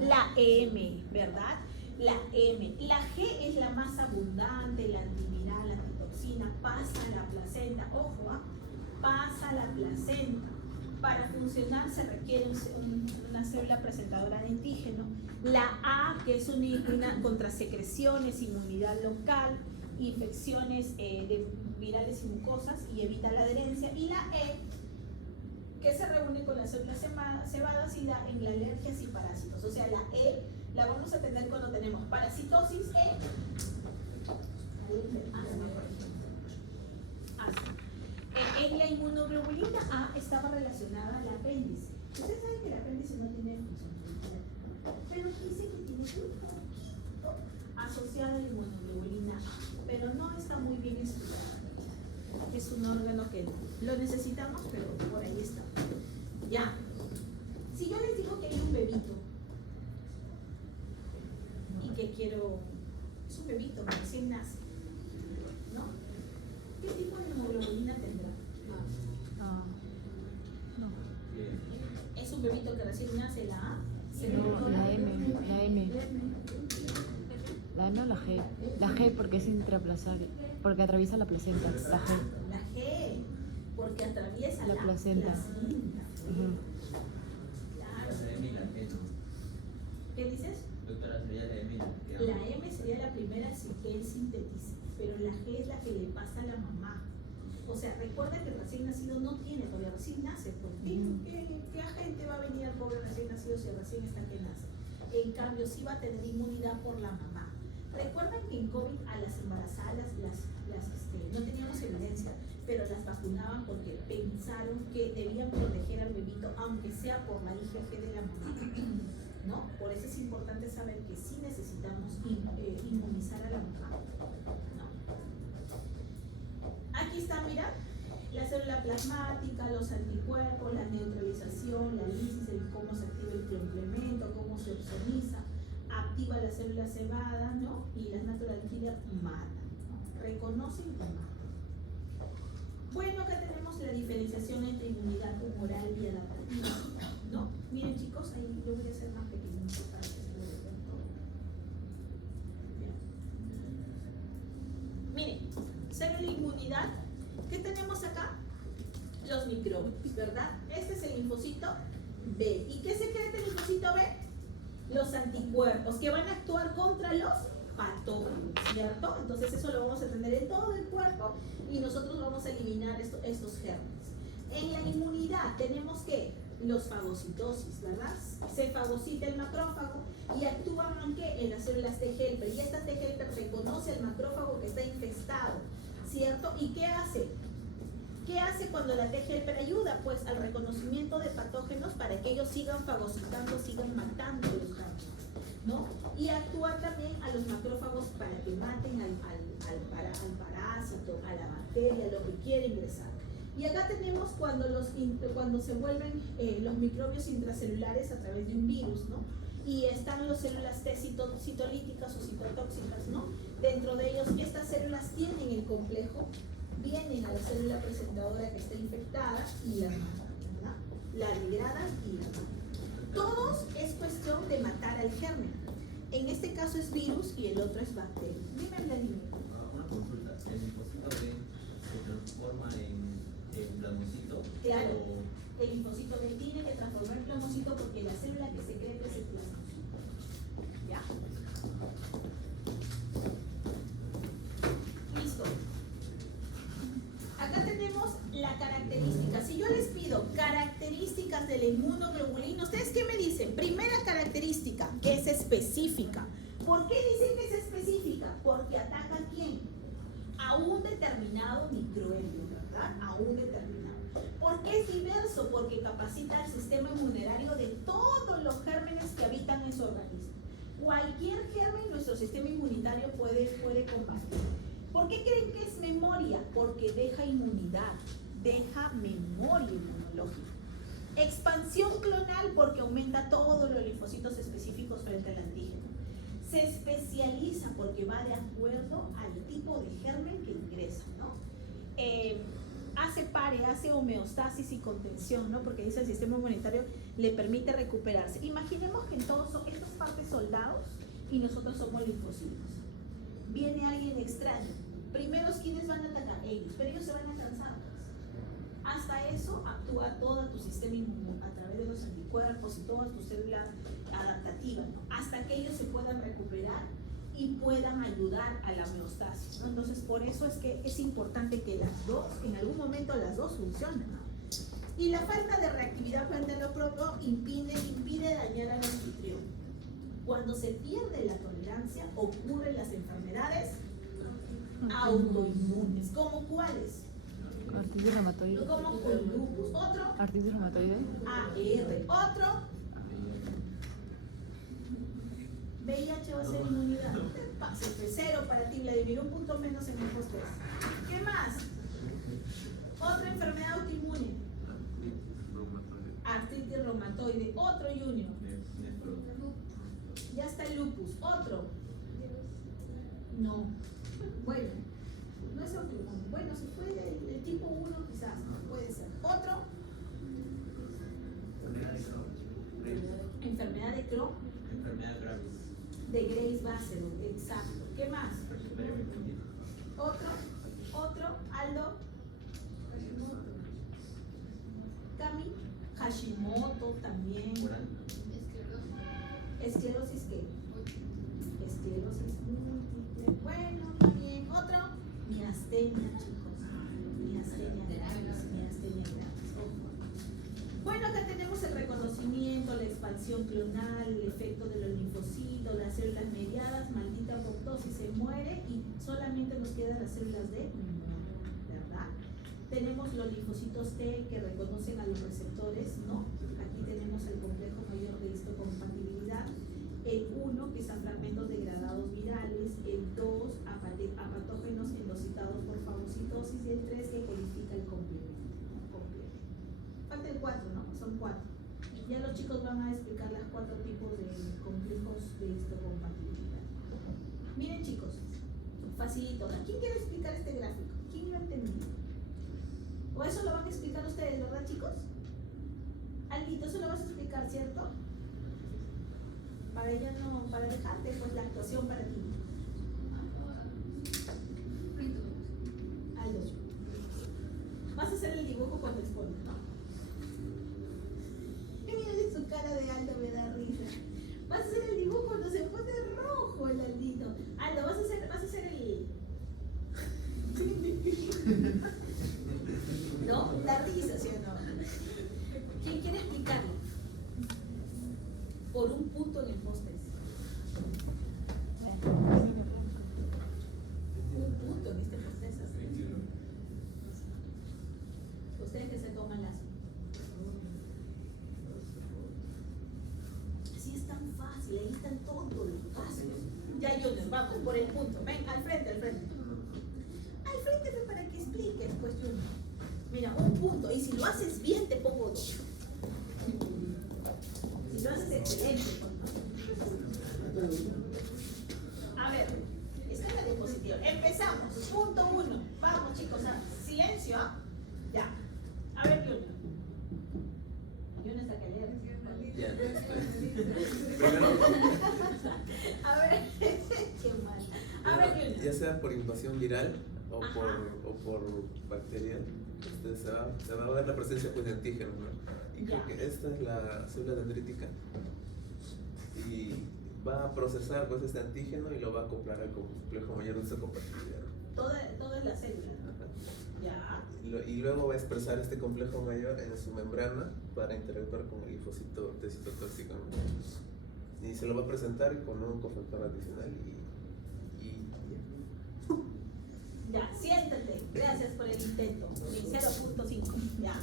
La M, ¿verdad? La M. La G es la más abundante, la antiviral, la antitoxina, pasa a la placenta. Ojo, pasa a la placenta. Para funcionar se requiere una célula presentadora de antígeno. La A, que es una contra secreciones, inmunidad local, infecciones virales y mucosas y evita la adherencia. Y la E, que se reúne con las células cebadas y da en la alergias y parásitos. O sea, la E la vamos a tener cuando tenemos parasitosis asma. En la inmunoglobulina A estaba relacionada al apéndice. Ustedes saben que el apéndice no tiene funcionalidad, pero dice que tiene un poquito asociada a la inmunoglobulina A, pero no está muy bien estudiada. Es un órgano que lo necesitamos, pero por ahí está. Ya. Si yo les digo que hay un bebito y que quiero, es un bebito que recién nace, ¿no? ¿Qué tipo de hemoglobina tendrá? No, Es un bebito que recién nace, la A. no, la M. La M o la G. La G porque es intraplazaria, porque atraviesa la placenta. La G. La G, porque atraviesa La la placenta. Ujú. Claro. La M y la G, ¿no? ¿Qué dices? Doctora, sería la M y la G. La M sería la primera que él sintetiza, pero la G es la que le pasa a la mamá. O sea, recuerda que el recién nacido no tiene, todavía recién nace. Pues, ¿qué agente va a venir al pobre recién nacido si recién está que nace? En cambio, sí va a tener inmunidad por la mamá. Recuerdan que en COVID a las embarazadas no teníamos evidencia, pero las vacunaban porque pensaron que debían proteger al bebito, aunque sea por la IgG de la mamá. ¿No? Por eso es importante saber que sí necesitamos inmunizar a la mamá. ¿No? Aquí está, mira, la célula plasmática, los anticuerpos, la neutralización, la lisis, cómo se activa el complemento, cómo se opsoniza, activa la célula cebada, ¿no? Y las natural killer matan, ¿no? Reconocen y matan. Bueno, acá tenemos la diferenciación entre inmunidad humoral y adaptativa, ¿no? Miren, chicos, ahí yo voy a hacer más pequeñito para que se lo vean todo. Miren, célula inmunidad, ¿qué tenemos acá? Los microbios, ¿verdad? Este es el linfocito B. ¿Y qué secreta el linfocito B? Los anticuerpos que van a actuar contra los patógenos, ¿cierto? Entonces eso lo vamos a tener en todo el cuerpo y nosotros vamos a eliminar estos gérmenes. En la inmunidad tenemos que los fagocitosis, ¿verdad? Se fagocita el macrófago y actúan en las células T helper, y esta T helper reconoce al macrófago que está infestado, ¿cierto? ¿Y qué hace? ¿Qué hace cuando la T helper ayuda? Pues al reconocimiento de patógenos para que ellos sigan fagocitando, sigan matando los gérmenes, ¿no? Y actúa también a los macrófagos para que maten al parásito, a la bacteria, lo que quiere ingresar. Y acá tenemos cuando se vuelven los microbios intracelulares a través de un virus, ¿no? Y están las células T citolíticas o citotóxicas, ¿no? Dentro de ellos, estas células tienen el complejo, vienen a la célula presentadora que está infectada y la matan, ¿verdad? La degradan y la matan. Todos es cuestión de matar al germen. En este caso es virus y el otro es bacteria. Dime, Vladimir. Una consulta. ¿El linfocito B se transforma en plasmocito? Claro. O... El linfocito B tiene que transformar en plasmocito porque la célula que secreta es el plasmocito. ¿Ya? Listo. Acá tenemos la característica. Si yo les pido características de la inmunoglobulina, ¿ustedes qué me dicen? Primera característica, que es específica. ¿Por qué dicen que es específica? Porque ataca a quién? A un determinado microelio, ¿verdad? A un determinado. ¿Por qué es diverso? Porque capacita al sistema inmunitario de todos los gérmenes que habitan en su organismo. Cualquier germen nuestro sistema inmunitario puede combatir. ¿Por qué creen que es memoria? Porque deja inmunidad, deja memoria inmunológica. Expansión clonal porque aumenta todos los linfocitos específicos frente al antígeno. se especializa porque va de acuerdo al tipo de germen que ingresa, ¿no? Hace pare, hace homeostasis y contención, ¿no? Porque dice el sistema inmunitario le permite recuperarse. Imaginemos que todos estos partes soldados y nosotros somos linfocitos. Viene alguien extraño. Primero, ¿quiénes van a atacar? Ellos, pero ellos se van a cansar. Hasta eso actúa todo tu sistema inmune a través de los anticuerpos y todas tus células adaptativas, ¿no? Hasta que ellos se puedan recuperar y puedan ayudar a la homeostasis, ¿no? Entonces, por eso es que es importante que las dos, en algún momento las dos funcionen, ¿no? Y la falta de reactividad frente a lo propio impide dañar al anfitrión. Cuando se pierde la tolerancia, ocurren las enfermedades autoinmunes. ¿Cómo cuáles? Artritis reumatoide. Como con lupus. Otro, Artritis reumatoide. AR. Otro, VIH va a ser inmunidad. Pase, cero para ti, Vladimir, un punto menos en el post. ¿Qué más? Otra enfermedad autoinmune. Artritis reumatoide. Otro, Junior. Ya está el lupus. Otro. No. Bueno, no es autoinmune. Bueno, si fue el tipo 1 quizás, no puede ser. Otro. Enfermedad de Crohn. Enfermedad gravis. De Graves-Bassett, exacto. ¿Qué más? Otro, Aldo. Cami. Hashimoto también. Esclerosis qué? Esclerosis múltiple. Bueno, también. Otro, miastenia, chicos. Miastenia gravis. Ojo. Bueno, acá tenemos el reconocimiento, la expansión clonal, el efecto de los linfocitos, las células mediadas, maldita apoptosis, se muere y solamente nos quedan las células de memoria, ¿verdad? Tenemos los linfocitos T que reconocen a los receptores, ¿no? Aquí tenemos el complejo mayor de histocompatibilidad, el 1 que son fragmentos degradados virales, el 2 apatógenos endocitados por fagocitosis y el 3 que codifica el complemento. Falta el 4, ¿no? Son 4. Ya los chicos van a explicar los 4 tipos de complejos de histocompatibilidad. Miren, chicos, facilito. ¿Quién quiere explicar este gráfico? ¿Quién lo ha entendido? ¿O eso lo van a explicar ustedes, verdad, chicos? Alguito, eso lo vas a explicar, ¿cierto? Para ella no, para dejarte pues la actuación para ti. Aldo. Vas a hacer el dibujo cuando expones, ¿no? Miren su cara de Aldo, me da risa. Vas a hacer el dibujo cuando se pone rojo el Aldito. Aldo, vas a hacer el... ¿No? Da risa, ¿sí o no? ¿Quién quiere explicarlo? Por un punto en el póster. Un punto en este póster. Ustedes que se toman las... Sí, es tan fácil, ahí están todos los pasos. Ya, Junior, vamos, por el punto. Ven, al frente. Al frente para que expliques, pues, Junior. Mira, un punto, y si lo haces bien, te pongo 2. Si lo haces excelente, pues, ¿no? A ver, esta es la diapositiva. Empezamos. Punto 1. Vamos, chicos, silencio, ¿ah? Ya. A ver, Junior. Junior está que leer. Ya, A ver, qué mal. A ver, Junior. Ya sea por invasión viral o por bacterial, se va a ver la presencia pues, de antígenos, ¿no? Y creo que esta es la célula dendrítica y va a procesar pues, este antígeno y lo va a acoplar al complejo mayor de histocompatibilidad. Toda es la célula. Ya. Y luego va a expresar este complejo mayor en su membrana para interactuar con el linfocito de citotóxico, ¿no? Y se lo va a presentar con un cofactor adicional Ya, siéntate. Gracias por el intento. 0.5. Ya.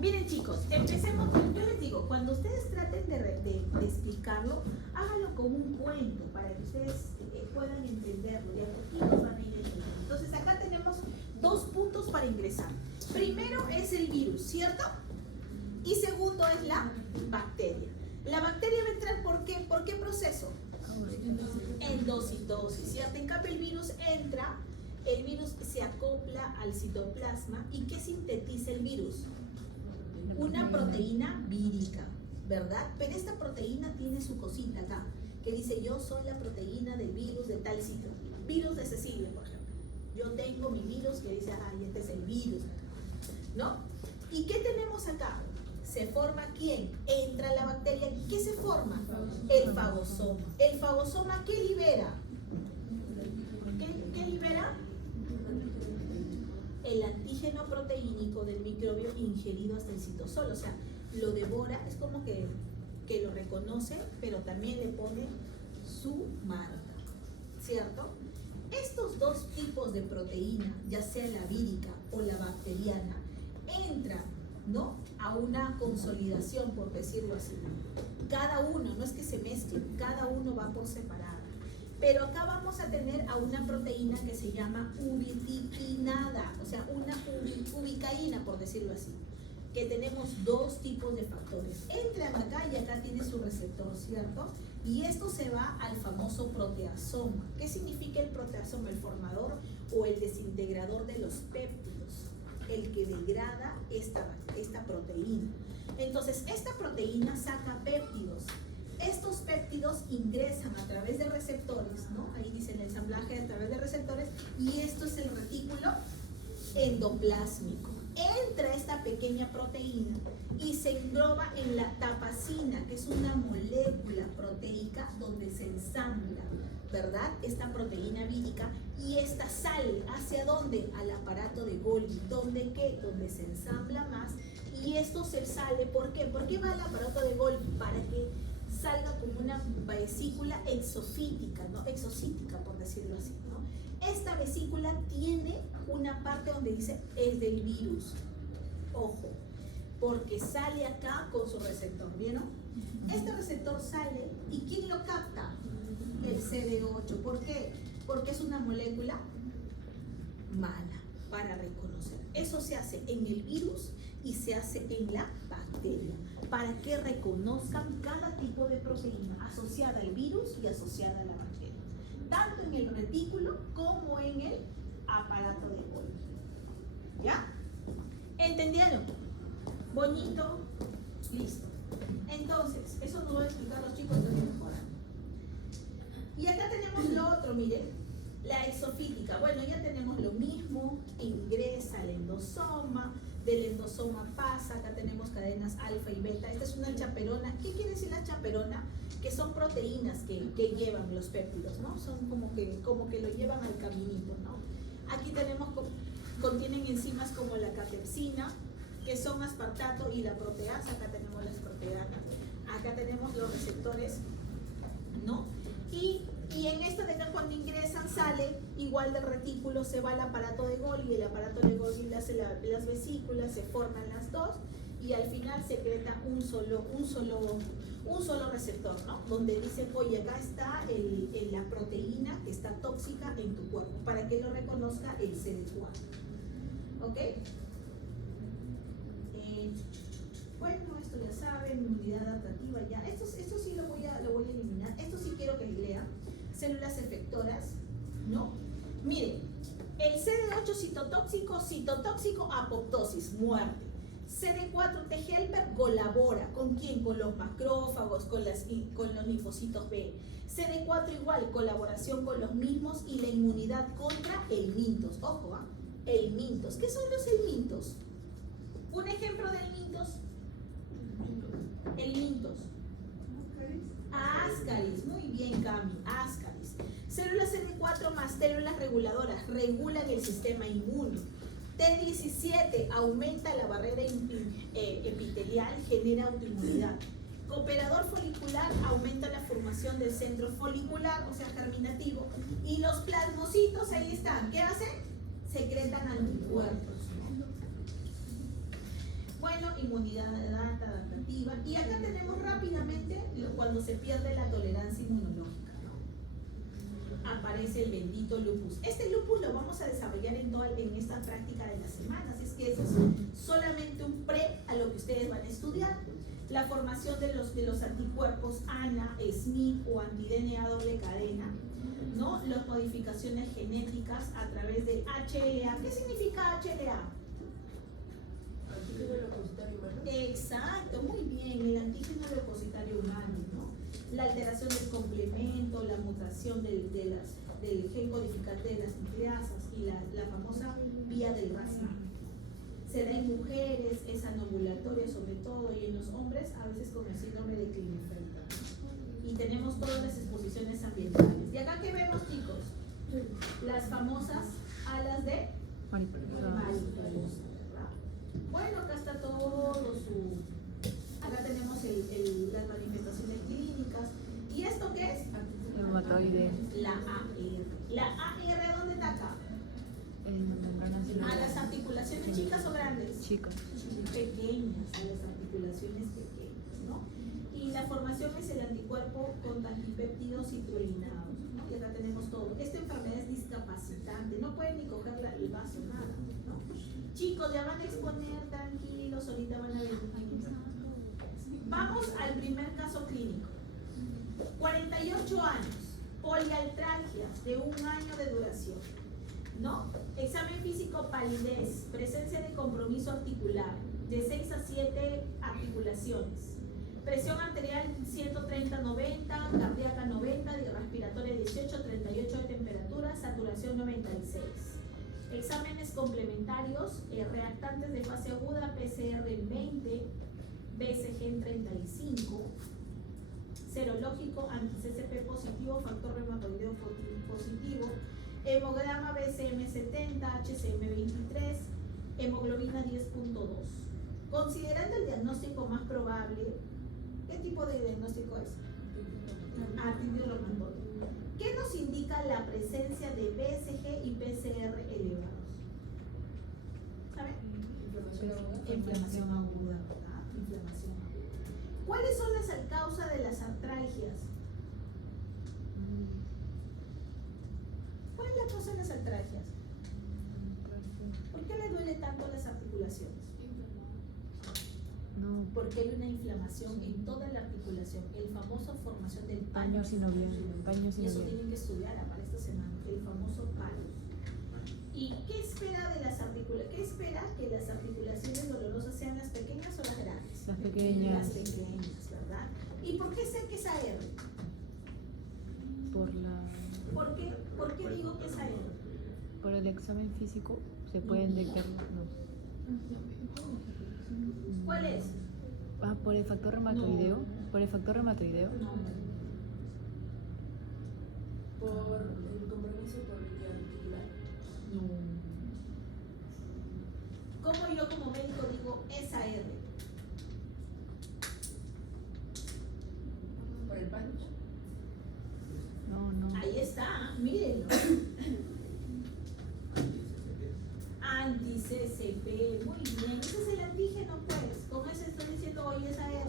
Miren, chicos, empecemos. Yo les digo, cuando ustedes traten de explicarlo, háganlo como un cuento para que ustedes puedan entenderlo. De a poquito van a ir entendiendo. Entonces, acá tenemos 2 puntos para ingresar. Primero es el virus, ¿cierto? Y segundo es la bacteria. La bacteria va a entrar ¿por qué proceso? endocitosis, ¿cierto? En cambio el virus entra, el virus se acopla al citoplasma. ¿Y qué sintetiza el virus? Una proteína vírica, ¿verdad? Pero esta proteína tiene su cosita acá, que dice yo soy la proteína del virus de tal sitio. Virus de Cecilia, por ejemplo. Yo tengo mi virus que dice, ay, este es el virus, ¿no? ¿Y qué tenemos acá? ¿Se forma quién? Entra la bacteria. ¿Qué se forma? El fagosoma. ¿El fagosoma qué libera? ¿Qué libera? El antígeno proteínico del microbio ingerido hasta el citosol. O sea, lo devora, es como que lo reconoce, pero también le pone su marca, ¿cierto? Estos dos tipos de proteína, ya sea la vírica o la bacteriana, entran, ¿no?, a una consolidación, por decirlo así. Cada uno, no es que se mezclen, cada uno va por separado. Pero acá vamos a tener a una proteína que se llama ubiquitinada, o sea, una ubicaína, por decirlo así, que tenemos dos tipos de factores. Entran acá y acá tiene su receptor, ¿cierto? Y esto se va al famoso proteasoma. ¿Qué significa el proteasoma? El formador o el desintegrador de los péptidos, el que degrada esta proteína. Entonces, esta proteína saca péptidos. Estos péptidos ingresan a través de receptores, ¿no? Ahí dice el ensamblaje a través de receptores, y esto es el retículo endoplásmico. Entra esta pequeña proteína y se engloba en la tapacina, que es una molécula proteica donde se ensambla, ¿verdad?, esta proteína vírica, y esta sale ¿hacia dónde? Al aparato de Golgi. ¿Dónde qué? Donde se ensambla más, y esto se sale, ¿por qué? ¿Por qué va al aparato de Golgi? Para que salga como una vesícula exofítica, ¿no? Exocítica, por decirlo así, ¿no? Esta vesícula tiene una parte donde dice es del virus. Ojo, porque sale acá con su receptor, ¿vieron? Este receptor sale, ¿y quién lo capta? El CD8. ¿Por qué? Porque es una molécula mala para reconocer. Eso se hace en el virus y se hace en la bacteria, para que reconozcan cada tipo de proteína asociada al virus y asociada a la bacteria, tanto en el retículo como en el aparato de Golgi. ¿Ya? ¿Entendieron? Bonito, listo. Entonces, eso nos va a explicar los chicos de mejorando. Y acá tenemos lo otro, miren, la exofítica. Bueno, ya tenemos lo mismo, ingresa al endosoma, del endosoma pasa, acá tenemos cadenas alfa y beta. Esta es una chaperona. ¿Qué quiere decir la chaperona? Que son proteínas que llevan los péptidos, ¿no? Son como que lo llevan al caminito, ¿no? Aquí tenemos, contienen enzimas como la catepsina, que son aspartato, y la proteasa. Acá tenemos las proteanas. Acá tenemos los receptores, ¿no? Y en esta de acá, cuando ingresan, sale igual del retículo, se va al aparato de Golgi, el aparato de Golgi le hace las vesículas, se forman las dos, y al final secreta un solo receptor, ¿no? Donde dice, oye, acá está la proteína que está tóxica en tu cuerpo, para que lo reconozca el CD4. ¿Ok? Bueno, esto ya saben, inmunidad adaptativa ya. Esto sí lo voy a eliminar. Esto sí quiero que lean. Células efectoras, ¿no? Miren, el CD8 citotóxico, apoptosis, muerte. CD4 T helper colabora. ¿Con quién? Con los macrófagos, con los linfocitos B. CD4 igual, colaboración con los mismos y la inmunidad contra el mintos. Ojo, ¿ah? El mintos. ¿Qué son los helmintos? Un ejemplo del mintos. El mintos. Ascaris, muy bien, Cami, ascaris. Células CD4 más células reguladoras regulan el sistema inmune. T17 aumenta la barrera epitelial, genera autoinmunidad. Cooperador folicular aumenta la formación del centro folicular, o sea, germinativo. Y los plasmocitos ahí están. ¿Qué hacen? Secretan anticuerpos. Bueno, inmunidad adaptativa. Y acá tenemos rápidamente cuando se pierde la tolerancia inmunológica, ¿no? Aparece el bendito lupus. Este lupus lo vamos a desarrollar en esta práctica de la semana, así es que eso es solamente un pre a lo que ustedes van a estudiar. la formación de los anticuerpos ANA, SNP o anti-DNA doble cadena, ¿no? Las modificaciones genéticas a través del HLA. ¿Qué significa HLA? Antígeno leucocitario humano. Exacto, muy bien, el antígeno leucocitario humano, ¿no? La alteración del complemento, la mutación del gen codificante de las nucleasas y la famosa vía del Rassmann. Se da en mujeres, es anovulatoria sobre todo, y en los hombres a veces con el síndrome de Klinefelter. Y tenemos todas las exposiciones ambientales. ¿Y acá qué vemos, chicos? Las famosas alas de mariposa. Bueno, acá está todo acá tenemos las manifestaciones clínicas. ¿Y esto qué es? Reumatoide. La AR. ¿La AR dónde está acá? En la membrana celular. ¿A las articulaciones chicas o grandes? Chicas. Pequeñas, a las articulaciones pequeñas, ¿no? Y la formación es el anticuerpo con antipéptidos citrulinados, ¿no? Y acá tenemos todo. Esta enfermedad es discapacitante, no pueden ni coger el vaso, nada, ¿no? Chicos, ya van a exponer, tranquilos, ahorita van a ver. Vamos al primer caso clínico. 48 años, poliartralgia de 1 año de duración, ¿no? Examen físico, palidez, presencia de compromiso articular, de 6 a 7 articulaciones, presión arterial 130-90, cardíaca 90, respiratoria 18-38 de temperatura, saturación 96. Exámenes complementarios, reactantes de fase aguda, PCR en 20, BCG en 35, serológico anti-CCP positivo, factor reumatoideo positivo, hemograma BCM 70, HCM 23, hemoglobina 10.2. Considerando el diagnóstico más probable, ¿qué tipo de diagnóstico es? Artritis reumatoide. ¿Qué nos indica la presencia de BCG y PCR elevados? ¿Saben? Inflamación aguda, ¿verdad? Inflamación aguda. ¿Cuáles son las causas de las artralgias? ¿Cuál es la causa de las artralgias? ¿Por qué le duele tanto las articulaciones? No. Porque hay una inflamación en toda la articulación, el famoso formación del Paño sinovial. Paño y eso sinovial. tienen que estudiar para esta semana, el famoso palus. ¿Y qué espera de las articulaciones? ¿Qué espera que las articulaciones dolorosas sean las pequeñas o las grandes? Las pequeñas. Las pequeñas, ¿verdad? ¿Y por qué sé que es AR? ¿Por qué digo que es AR? Por el examen físico se pueden detectar. No. ¿Cuál es? Por el factor reumatoideo. Por el factor reumatoideo. No. Por el compromiso por vía articular. ¿Cómo yo como médico digo es AR? Por el punch. No. Ahí está, mírenlo. Anti-CCP, muy bien. Ese es el antígeno, pues. Con eso estoy diciendo hoy es AR.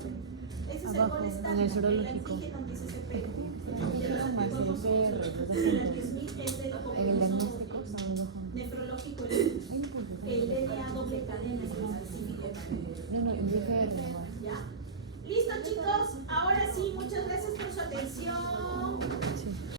Ese es el Abajo, gol en estándar, el el serológico. antígeno anti-CCP. Más el PR, El Smith es el en el diagnóstico. nefrológico, Hay un punto. el DNA doble cadena es específico. No, el DFR. ¿Ya? ¿Listo, chicos? Ahora sí.